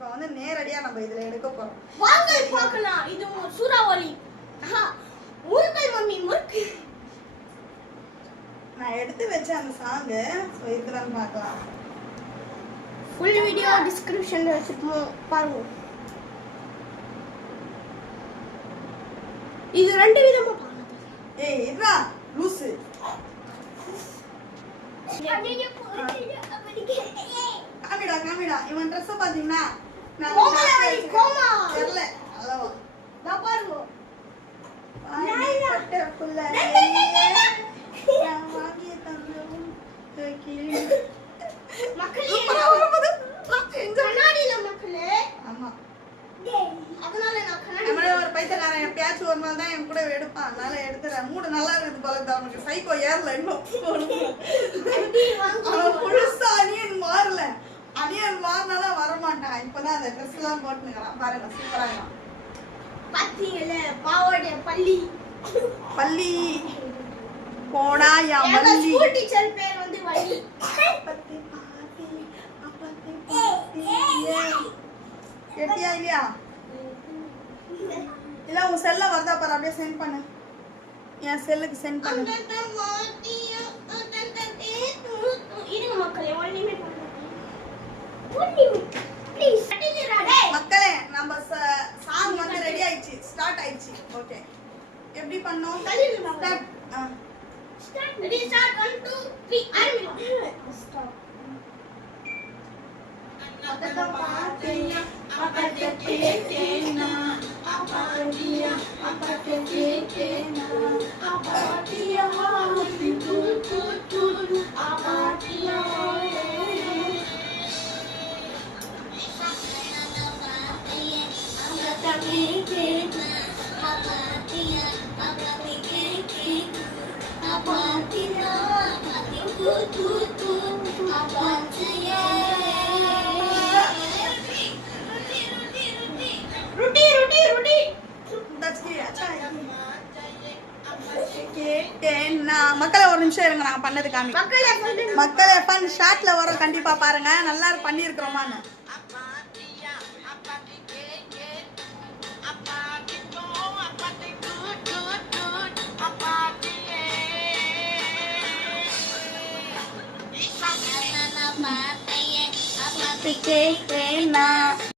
இப்போ வந்து நேரடியா நம்ம இதுல எடுக்க போறோம். வாங்க பார்க்கலாம். இது ஒரு சூறாவளி. முறுக்கை மம்மி முறுக்கு. நான் எடுத்து வச்ச அந்த சாங் சோ இதுதான் பார்க்கலாம். ஃபுல் வீடியோ டிஸ்கிரிப்ஷன்ல வச்சிருக்கோம் பாருங்க. இது ரெண்டு விதமா பார்க்கலாம். ஏய் இதுடா லூசு. காமிடா இவன் Dress பாத்தீங்கன்னா கோமா தெரியல அளவா டா பாருங்க. பட்ட புள்ள நான் வாங்கிய தந்தவும் கிளி மக்களே கண்ணாடில மக்களே. ஆமா அதனால நான் கண்ணாடி நம்மளே ஒரு பைத்தியக்காரன் எப்பயாச்சும் ஒரு நாள் தான் என் கூட எடுப்பான். அதனால எடுத்துறேன். மூடு நல்லா இருக்குது போல அவனுக்கு சைக்கோ ஏறல இன்னும். அவன் புதுசா அணியன் மாறல. அணியன் மாறினாதான் வரமாட்டான். இப்பதான் அந்த ட்ரெஸ் எல்லாம் போட்டுக்கிறான். பாருங்க சூப்பரா இருக்கான். பாத்தீங்கல்ல பாவாடை பள்ளி பள்ளி போடா யா எங்க மல்லி. ஸ்கூல் டீச்சர் பேர் வந்து வள்ளி. பத்தி பாத்தி அப்பத்தி பாத்தி கேட்டியா இல்லையா? இல்ல உன் செல்ல வருதா பாரு அப்படியே சென்ட் பண்ணு. என் செல்லுக்கு சென்ட் பண்ணு. இருங்க மக்களே 1 நிமிஷம் பண்ணுங்க. 1 நிமிஷம் ப்ளீஸ். மக்களே நம்ம சாங் வந்து ரெடி ஆயிடுச்சு. ஸ்டார்ட் ஆயிடுச்சு. ஓகே எப்படி பண்ணோம்? ஸ்டார்ட் ஸ்டார்ட் ரெடி ஸ்டார்ட் 1 2 3 ஆரம்பிக்கலாம். ஸ்டாப். அப்பா பாத்தியா அப்பா கேட்டேனா அப்பா பாத்தியா அப்பா கேட்டேனா அப்பா பாத்தியா டு டு டு அப்பா பாத்தியா மக்களை ஒரு நிமிஷம் இருங்க. நான் பண்ணது காமி. மக்களே ஃபன் ஷார்ட்ல வரும். கண்டிப்பா பாருங்க. நல்லா பண்ணியிருக்கிறோமான்னு. கேட்டேனா